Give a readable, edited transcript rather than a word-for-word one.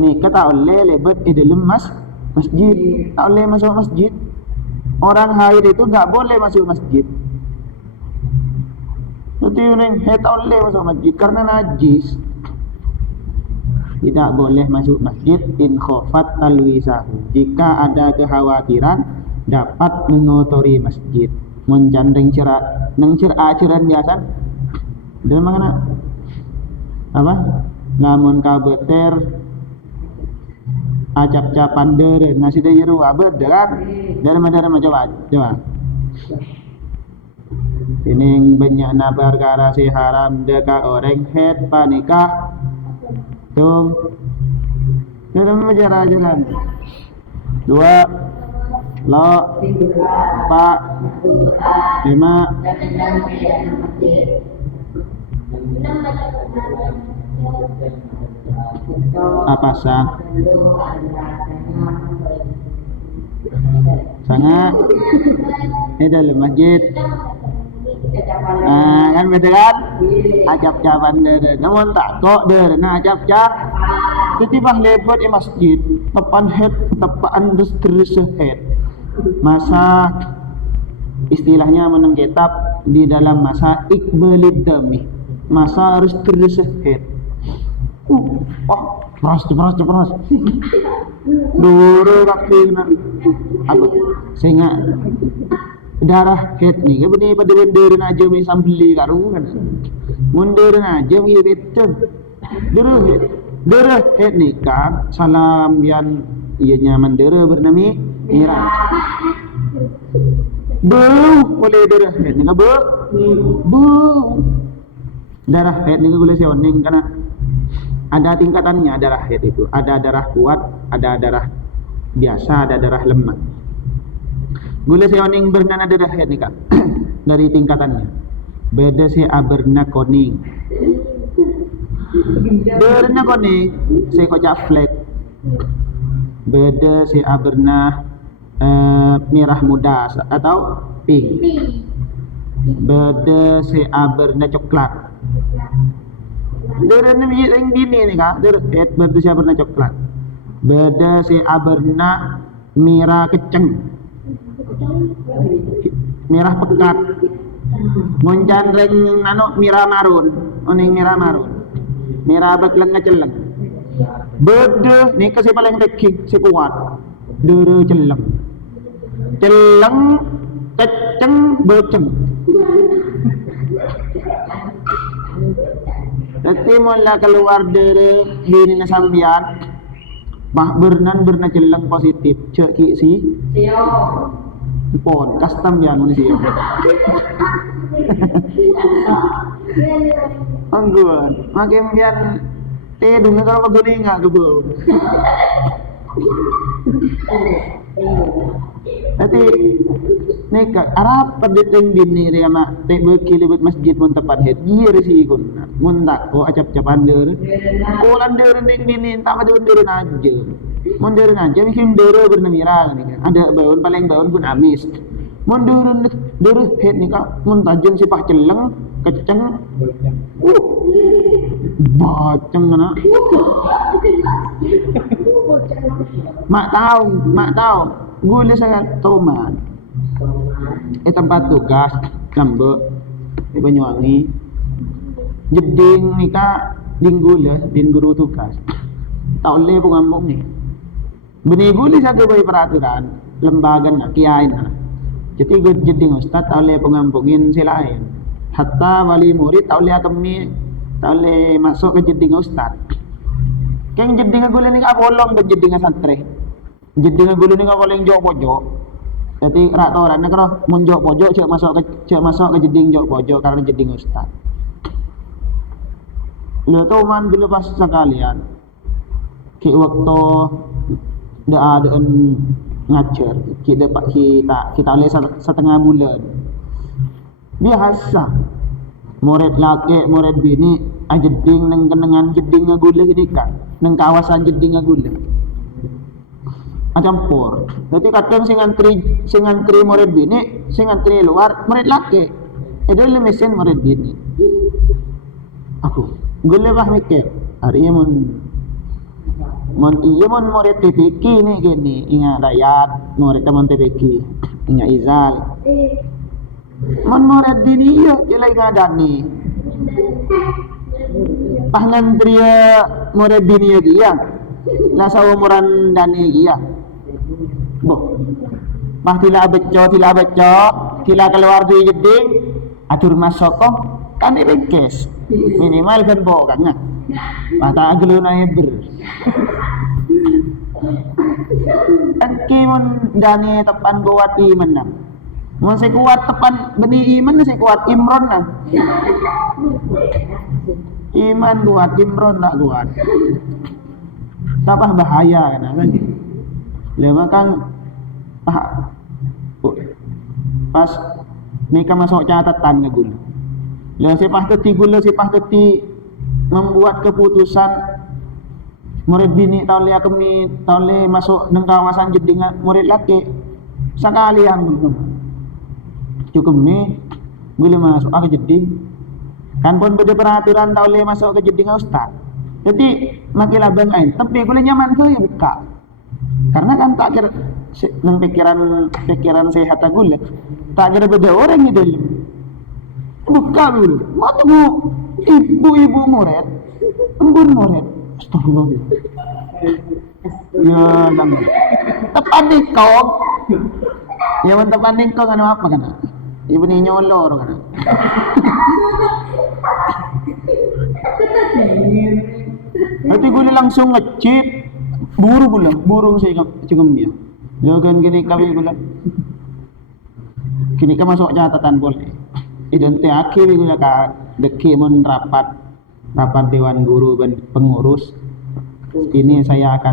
nikah tak boleh lebet di dalam masjid, tak boleh masuk masjid. Orang haid itu nggak boleh masuk masjid. Jadi orang haid tak boleh masuk masjid karena najis. Tidak boleh masuk masjid in khofat talwisahu, jika ada kekhawatiran dapat mengotori masjid. Mencandeng cerak neng ceran biasa dan mana apa namun kabeter acap-capan dere nasi dayeru abad dalam coba ini banyak nabar kara si haram deka orang head panikah tum dalam jalan dua lo pak lima apa sah sangat ini dalam masjid kan betul kan acap-capan dere namun tak kok dere nah acap-cap titibah lebat di masjid tepan head tepaan terus head masa istilahnya meneng kitab di dalam masa ikbalid dami, masa harus terus head. Peras dulu waktu apa sehingga darah head nih kemudian pada mundurin aja misal beli karu kan mundurin aja iya betul darah head nih kan salam yang iya nyaman darah bernami Mira bau boleh darah head nih bau darah head nih boleh seoning karena ada tingkatannya darah head itu, ada darah kuat, ada darah biasa, ada darah lemah. Gula seoning bernana darah head nih kak dari tingkatannya beda si aberna koning berna koning si kocak flag beda si aberna merah muda atau pink beda si aberna coklat darahnya yang gini nih kak beda si aberna coklat beda si aberna merah keceng merah pekat moncan reng nano merah marun oning merah marun merah bakleng ngeceleng beda nih kasi paling tekik si kuat duru celeng keceng beceng jadi mula keluar dari bini na sambian bah berna celeng positif cek ki si pon custom yan mun siyo angguan makin bian teh dulu kalau begini nggak gebel jadi neka Arab perdeteng bini dia mak teh berkilibet masjid mun tepat head gier sih ikun mun tak ko acap-capan deur ko landeur ning bini tak ada deur aja mun deur aja bikin deur bernamira nih kan ada baun paling baun pun amis mun deur head nih kak mun tajam sipah celeng keceng baceng na mak tahu gula sangat tomat tempat tugas Lambek di Banyuwangi jeding nika ding gula din guru tugas tak boleh pengampung ni benih gula saja bagi peraturan lembaga na kiai na jadi jeding ustaz tak boleh pengampungin silain hatta wali murid tak boleh kami tak boleh masuk ke jeding ustaz keng jeding gula ni ka bolong ke jeding santri jeding gula ni ka paling jauh pojok jadi rak orang ni kalau munjok pojok cek masuk ke jeding jauh pojok karena jeding ustaz lu tu man bila pas sekalian ki waktu dah ada ngajar kita oleh setengah bulan biasa murid laki murid bini jeding neng kenangan jeding ngagule ini kan neng kawasan jeding ngagule campur jadi kadang sing antri murid bini sing antri luar murid laki itu le mesin murid bini aku gule bah mikir hari ini mun mon murid TPK nih gini, ingat Dayat, murid teman TPK, ingat Izal. Mon murid dini yo jelai ngadani. Pangan tria murid dini dia. Lah umuran dani dia. Boh. Mah tila beco, tila keluar di jeding, atur masuk kok, kan ibekes. Minimal kan bokan nah. Mata aglo na ber. Angki mon dani tepan buat iman nah. Mon saya kuat tepan beni iman saya kuat Imron nah. Iman kuat Imron tak kuat. Tambah bahaya kan. Lama kan pas mereka masuk catatan ngegul. Lalu sipah teti membuat keputusan murid bini tahun le masuk nang kawasan jedingan murid laki sekali yang belum cukup nih boleh masuk ke jeding kan pun beda peraturan tahun le masuk ke jedingan ustaz. Jadi makilah bang tapi boleh nyaman tuh ya buka karena kan tak kira nang pikiran sehat aku lah tak kira beda orang gitu buka dulu mau tunggu ibu murid embun murid astagfirullah ya bang tepan nikong ya tepan nikong ano apa kan ibu ni nyolor kan nanti gue langsung ngecit burung saya cengem dia jangan gini kami gula kini ka masuk catatan boleh identik akhir gula ka deki mon rapat dewan guru dan pengurus ini saya akan